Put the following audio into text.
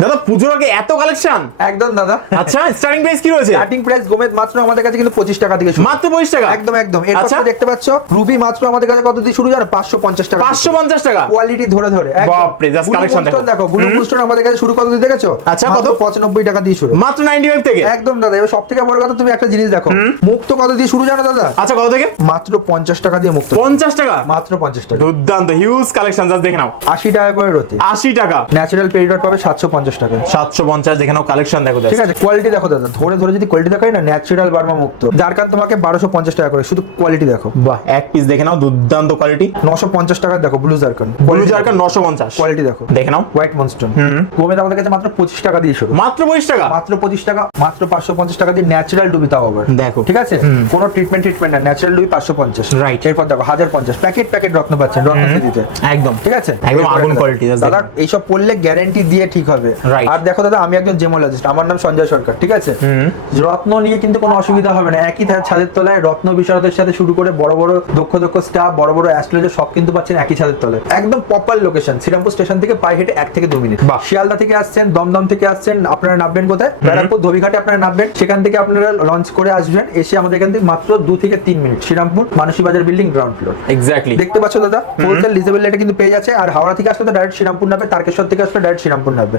দাদা পুজোর আগে এত কালেকশন একদম দাদা। আচ্ছা স্টার্টিং প্রাইস কি রয়েছে? স্টার্টিং প্রাইস গোমেদ মাত্র আমাদের কাছে কিন্তু পঁচিশ টাকা থেকে শুরু। মাত্র পঁচিশ টাকা? একদম একদম। এরপর আচ্ছা। দেখতে পাচ্ছ রুবি মাত্র আমাদের কাছে কত দিয়ে শুরু? জানো টাকা পাঁচশো পঞ্চাশ টাকা? কোয়ালিটি ধরে ধরে। দেখো। দেখো ব্লু মুনস্টোন আমাদের কাছে শুরু কত দিয়ে দেখেছ? আচ্ছা, কত? পঁচানব্বই টাকা দিয়ে শুরু। মাত্র নাইনটি ফাইভ থেকে? একদম দাদা। এবার সব থেকে বড় কথা তুমি একটা জিনিস দেখো। মুক্ত কত দিয়ে শুরু জানো দাদা? আচ্ছা কত থেকে? মাত্র পঞ্চাশ টাকা দিয়ে মুক্ত। পঞ্চাশ টাকা? মাত্র পঞ্চাশ টাকা। দুর্দান্ত হিউজ কালেকশন জাস্ট দেখে নাও। আশি টাকা করে রতি। আশি টাকা। ন্যাচারাল পেরিডট পাবে সাতশো পঞ্চাশ টাকা। সাতশো পঞ্চাশ দেখে নাও কালেকশন দেখো ঠিক আছে কোয়ালিটি দেখো দাদা। ধরে ধরে যদি কোয়ালিটি দেখাই না ন্যাচারাল বার্মা মুক্ত। যার কারণ তোমাকে বারোশো পঞ্চাশ টাকা করে শুধু কোয়ালিটি দেখো। বাহ এক পিস দেখে নাও দুর্দান্ত কোয়ালিটি নশো পঞ্চাশ টাকা দেখো ব্লু জারকান ব্লু জারকার নশো পঞ্চাশ। কোয়ালিটি দেখো। দেখে নাও। হোয়াইট মনস্টোন গোমেদ আমাদের কাছে মাত্র পঁচিশ টাকা দিয়ে শুরু। মাত্র পঁচিশ টাকা? মাত্র পঁচিশ টাকা মাত্র পাঁচশো পঞ্চাশ টাকা দিয়ে ন্যাচারাল ডুবি তাও আবার। দেখো। ঠিক আছে? কোনো ট্রিটমেন্ট ট্রিটমেন্ট না। ন্যাচারাল ডুবি পাঁচশো পঞ্চাশ। Right. এরপর দেখো হাজার পঞ্চাশ। প্যাকেট প্যাকেট রত্ন পাচ্ছেন রত্ন দিতে একদম। ঠিক আছে? একদম আগুন just দাদা এইসব পড়লে গ্যারান্টি দিয়ে ঠিক হবে. আর দেখো দাদা আমি একজন জেমোলজিস্ট আমার নাম সঞ্জয় সরকার ঠিক আছে? রত্ন নিয়ে কিন্তু কোনো অসুবিধা হবে না। একই ছাদের তলায় রত্ন বিশারদের সাথে শুরু করে বড় বড় দক্ষ দক্ষ স্টাফ বড় বড় অ্যাস্ট্রোলজার সব কিন্তু পাচ্ছেন একই ছাদের তলায়। একদম প্রপার লোকেশন শ্রীরামপুর স্টেশন থেকে পায়ে হেঁটে এক থেকে দু মিনিট। বাহ। শিয়ালদা থেকে আসছেন দমদম থেকে আসছেন আপনারা নামবেন কোথায়? ব্যারাকপুর ধোবিঘাটে আপনারা নামবেন। সেখান থেকে আপনারা লঞ্চ করে আসবেন। এসে আমাদের এখান থেকে মাত্র দু থেকে তিন মিনিট শ্রীরামপুর মানসী বাজার বিল্ডিং গ্রাউন্ড ফ্লোর এক্স্যাক্টলি দেখতে পাচ্ছ দাদা? হোলসেল রেটে কিন্তু পেয়ে যাচ্ছে। আর হাওড়া থেকে আসলে ডাইরেক্ট শ্রীরামপুর নামবে তারকেশ্বর থেকে আসলে ডাইরেক্ট শ্রীরামপুর নামবে।